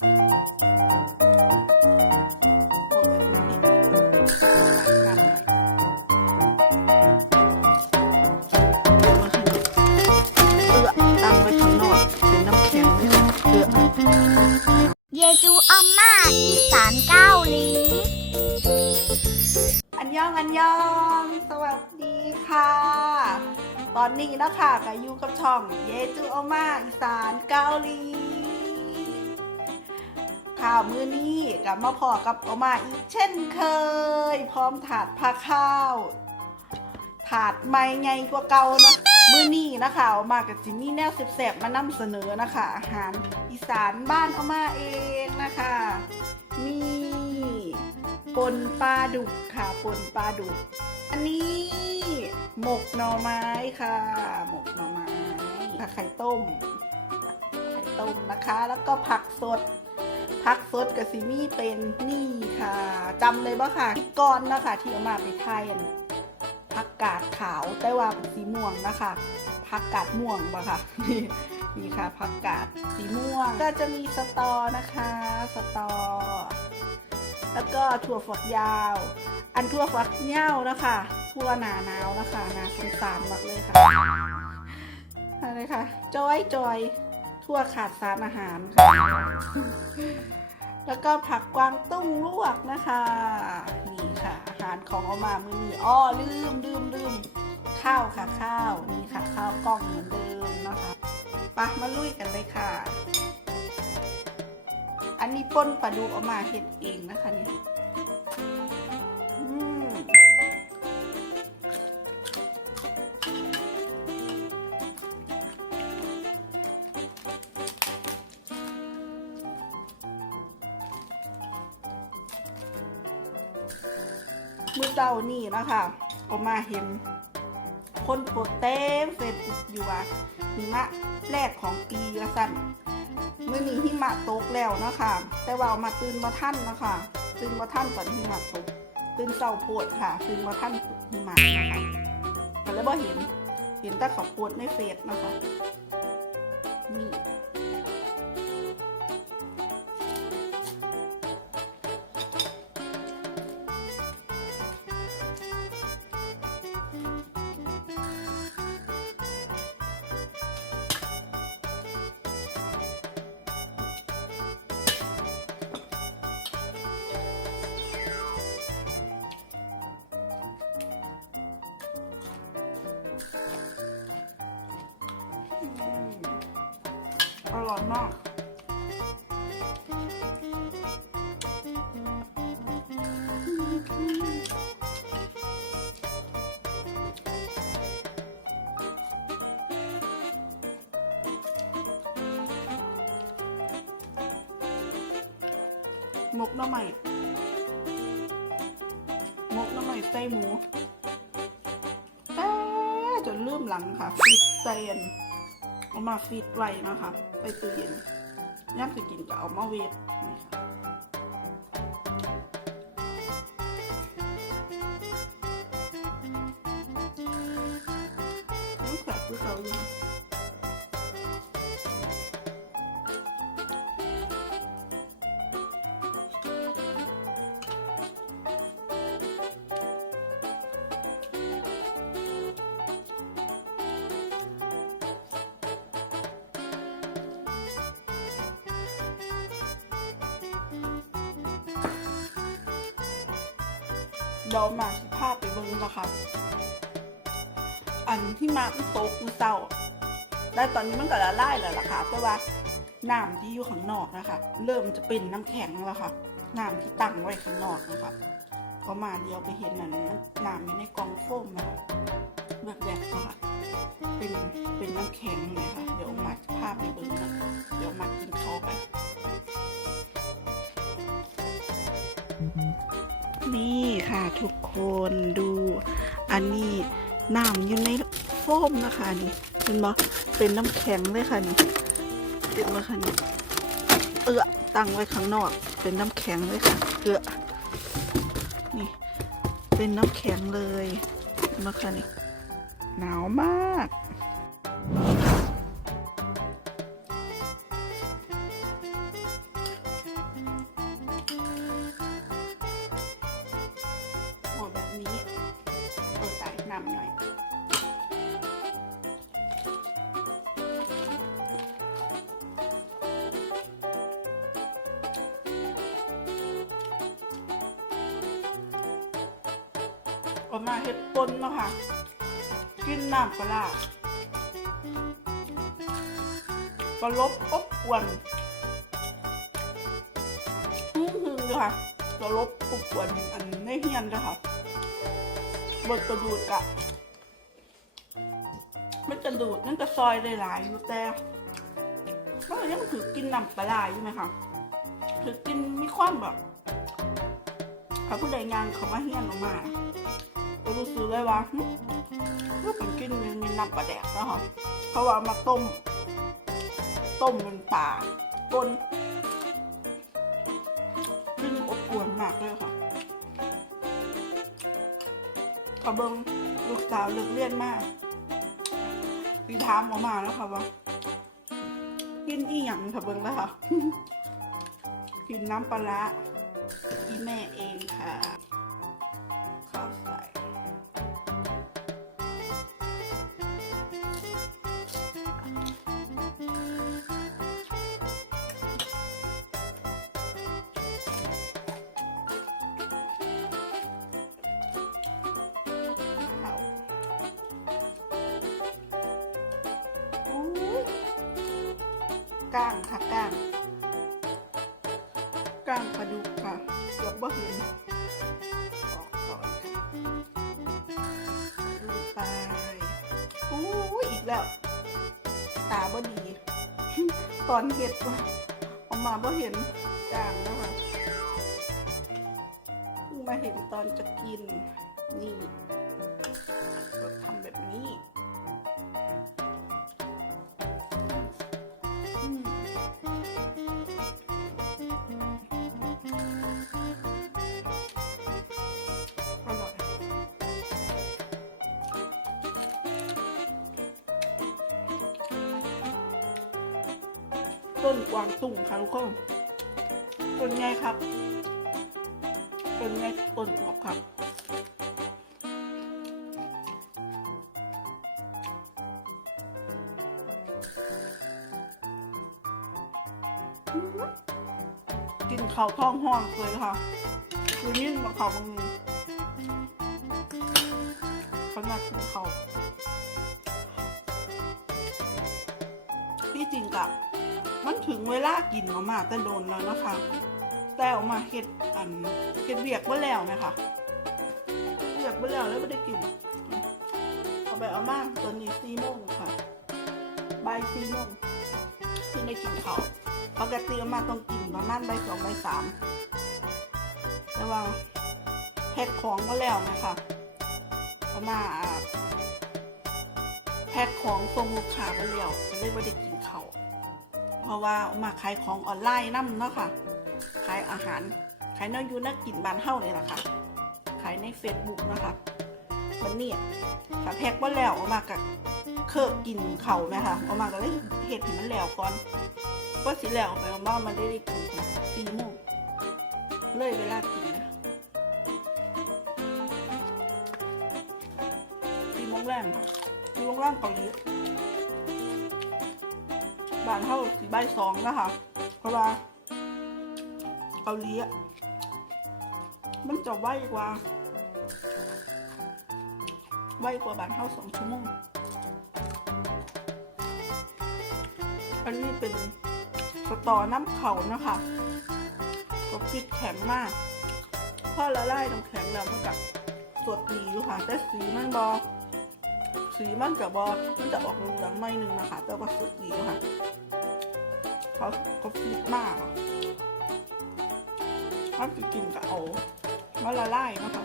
เออตั้งไว้ข้างนอกเป็นน้ำแข็งเลยเยจูอาม่าอีสานเกาหลีอันยองอันยอง สวัสดีค่ะ ตอนนี้นะคะก็อยู่กับช่องเยจูโอมาอีสานเกาหลี ข่าวมือนี้กลับมาพอกับโอมาอีกเช่นเคย พร้อมถาดผ้าข้าว ถาดไม่ไงกว่าเก่านะมือนี้นะคะเอามากับจินนี่แนวแสบๆมานำเสนอนะคะ อาหารอีสานบ้านเอามาเองนะคะนี่ปนปลาดุกค่ะปนปลาดุก อันนี้ หมกหน่อไม้ค่ะ หมกหน่อไม้ผักไข่ต้ม ไข่ต้มนะคะ แล้วก็ผักสด ผักสดกับซิมี่เป็นนี่ค่ะจำเลยว่ค่ะที่ก้อนนะคะที่เอามาไปไทยอันผักกาดขาวแต่ว่าเป็นสีม่วงนะคะผักกาดม่วงปะค่ะนี่นี่ค่ะผักกาดสีม่วงก็จะมีสตอนะคะ สตอ แล้วก็ถั่วฝักยาว อันทั่วฝักเหย้านะคะทั่วหนาหนาวนะคะหนาสงสารมากเลยค่ะอะไรค่ะจอยจอย ทั่วขาดสารอาหารค่ะ แล้วก็ผักกวางตุ้งลวกนะคะ นี่ค่ะ อาหารของเอามามือนี้อ้อลืมลืมลืมข้าวค่ะข้าว นี่ค่ะข้าวกล้องเหมือนเดิมนะคะปะมาลุยกันเลยค่ะ อันนี้ป่นปลาดุกเอามาเห็ดเองนะคะเนี่ย มือเจ้านี่นะคะเอามาเห็น คนโพสเต็มเฟซบุ๊กอยู่ว่าหิมะแรกของปีละสั่นมื่อนี้หิมะตกแล้วนะคะ แต่ว่ามาตื่นมาท่านนะคะตื่นมาท่านก่อนหิมะตกตื่นเศร้าโพดค่ะตื่นมาท่านหิมะนะคะก็เลยบ่เห็น เห็นแต่เขาโพดในเฟซนะคะนี่ อร่อยมากหมกน้ำใหม่หมกน้ำใหม่ไส้หมูแต่จนลืมหลังค่ะฟิตเซน เอามาฟีดไว้นะคะไปตู้เย็นย่ามจะกินก็เอามาเวฟนี่ค่ะน้ำแข็งคือเขาอยู่ เดี๋ยวมาสิภาพไปเบิ่งนะคะ อันที่มามันตกมันเศร้าได้ตอนนี้มันก็ละลายแล้วล่ะค่ะแต่ว่าน้ำที่อยู่ข้างนอกนะคะ เริ่มจะเป็นน้ำแข็งแล้วค่ะน้ำที่ตั้งไว้ข้างนอกนะคะพอมาเดียวไปเห็นนั้นน้ำอยู่ในกองโฟมนะคะแบบแบบๆนะคะเป็นเป็นน้ำแข็งเลยค่ะ เดี๋ยวมาภาพไปเบิ่งนะเดี๋ยวมากินข้าวกัน นี่ค่ะทุกคนดูอันนี้น้ำอยู่ในโฟมนะคะนี่เป็นบ่เป็นน้ำแข็งเลยค่ะนี่เป็นบ่ค่ะนี่เอือตั้งไว้ข้างนอก เป็นน้ำแข็งเลยค่ะเอือนี่เป็นน้ำแข็งเลยเห็นบ่ค่ะนี่หนาวมาก ฉ่หน่อยออกมาเห็ดปนเนาะค่ะ กินน้ำปลาปลาลบอบอวนหึ่งหึ่ค่ะปลาลบอบอวนอันในเฮียนเลยค่ะ บดกระดูดกะม่กระดูดนั่นก็ซอยได้หลายอยู่แต่มันก็ยังถือกินน้ำปลาร้าอยู่ไหมคะถือกินมีความแบบถ้าผู้ใดงานเขามาเฮียนออกมาก็รู้สึกเลยว่าหึก็เป็นกินมันมีน้ำปลาแดกนะคะเพราะว่ามาต้ม ต้มเป็นป่าปนกินอบอวนมากเลยค่ะ ขาเบิงลูกสาวเลือกเลี่ยนมากปีถามออกมาแล้วค่ะว่ากินอีหยังค่ะเบิงแล้วค่ะ กินน้ำปลาร้าอีแม่เองค่ะ ก้างค่ะก้างก้างปลาดุกค่ะเกือบบ่เห็นออกก่อนค่ะดูไปอู้อีกแล้ว ตาบ่ดี ตอนเห็ดว่าออกมาบ่เห็นก้างแล้วค่ะมาเห็นตอนจะกินนี่ ต้นกวางตุ้งค่ะทุกคนต้นไงครับต้นไงต้นออกครับกินข้าวท้องห้องเลยค่ะคือยิ่งมาข้าวบางนึงเขานัดกินข้าวที่จริงกะ มันถึงเวลากินออกมาแต่โดนแล้วนะคะ แต่ออกมาเฮ็ดอันเฮ็ดเวียกเมื่อแล้วนะคะเวียกเมื่อแล้วแล้วไม่ได้กินเอาไปเอามาตอนนี้สี่โมงค่ะบ่ายสี่โมงเพิ่งได้กินข้าปกติเอามาต้องกินประมาณใบสองใบสามแต่ว่าแพ็คของก็แล้วนะคะเอามาแพ็คของส่งลูกค้าไปแล้วก็เลยไม่ได้กินเขา เพราะว่าเอามาขายของออนไลน์นั่เนาะค่ะ ขายอาหาร ขายเนื้อยูนักกินบานเฮ้านี่แหละค่ะ ขายในเฟซบุ๊กนะคะมันเนี่ยถ้าแพ็คว่าแล้วเอามากับเคอะกินเข่าไหมคะเอามาก็เลยเห็ดให้มันแล้วก่อนก็สิแล้วไปเอามามันได้ได้กินสี่โมงเลยเวลากินนะสี่โมงแรงสี่โมงแรงเกาหลี บานเท่าสี่ใบายสองนะคะ เพราะว่าเกาหลีอะมันจะไวกว่า ไวกว่าบานเท่าสองชั่วโมงอันนี้เป็นสตอน้ำเขานะคะก็ฟิตแข็งมากพอละลายน้ำแข็งแล้วมันกับสดดีอยู่ค่ะแต่สีมันบอสีมันกับบอมันจะออกเหลืองๆหน่นึงนะคะแต่ว่าสดดีอยู่ค่ะ เขาก็ฟิตมากอะถ้าจะกินกับเอามาละลายนะคะ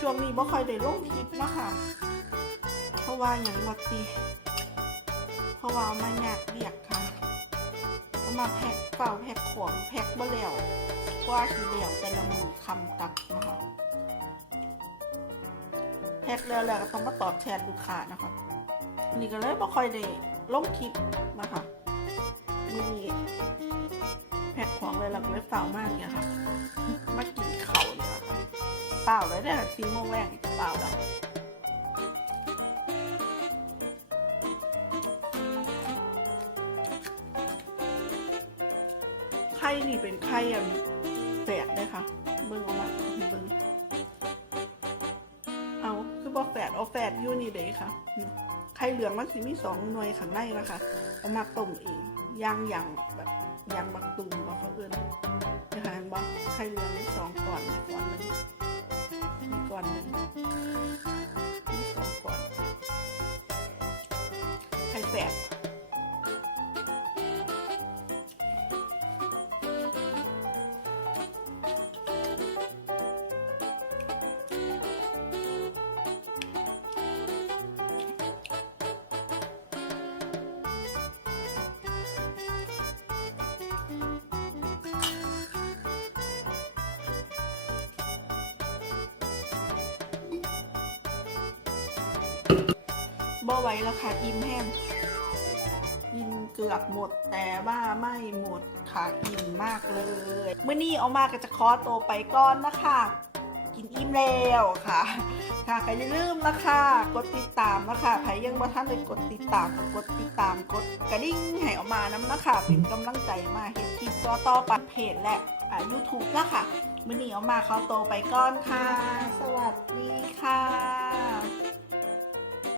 ช่วงนี้บ่ค่อยได้ลงคลิปนะคะเพราะว่าอย่างวัตีเพราะว่ามาอยากเบียกค่ะเอามาแพ็คเปล่าแพ็คของแพ็คบ่แล้วกว่าสีเหลวแต่ละมือคำตักนะคะแพ็คแล้วแล้วก็ต้องมาตอบแทนลูกค้านะคะนี่ก็เลยบ่ค่อยได้ ลงคลิปนะคะมีแพ็คของเลยหลักเลยเปล่ามากเนี่ยค่ะมากินเขาเนี่ยเปล่าเลยเนี่ยซีโมงแรกเปล่าแล้วไข่นี่เป็นไข่ยังแตกเลยค่ะเบิ้งออกมาเบิ้งเอาคือบอกแสดเอาแสดยู่นี่เลยค่ะ ข่เหลืองมันสิมีสองหน่วยข้างในนะคะเอามาต้มเองย่างอย่างแบบย่างบักตุ่มบอกเขาเอิ้นนะคะบอกไข่เหลืองสองก่อนก่อนหนึ่งก่อนหนึ่งสองก่อนไข่แฝด บ่ไหว้แล้วค่ะอิ่มแห้งกินเกือบหมดแต่ว่าไม่หมดค่ะอิ่มมากเลยเมื่อนี้เอามาก็จะขอตัวไปก่อนนะคะ กินอิ่มแล้วค่ะ ค่ะใครอย่าลืมนะคะกดติดตามนะคะใครยังบ่ท่านได้กดติดตามกดติดตามกดกระดิ่งให้ออกมาน้ำนะคะเป็นกำลังใจมาเห็นคลิปต่อต่อปัดเพจและอ่า YouTube นะคะมื่อนี้เอามาเขาโตไปก่อนค่ะ สวัสดีค่ะ